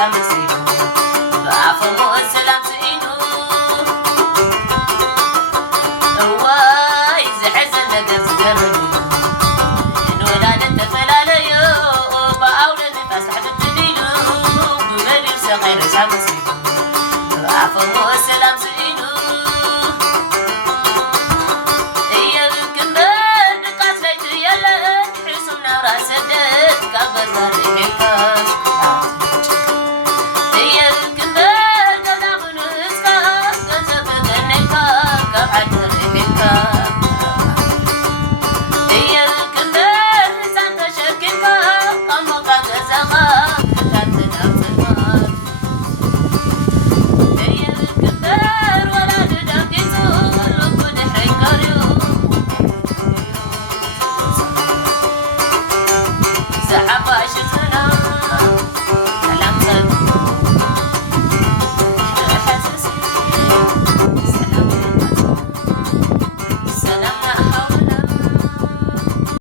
سامسينو بعفو السلام سينو واي زحزن نقف قرني نولاد التفلاليو بأولى نفاس حدد دينو بمدير سغير سامسينو بعفو السلام سينو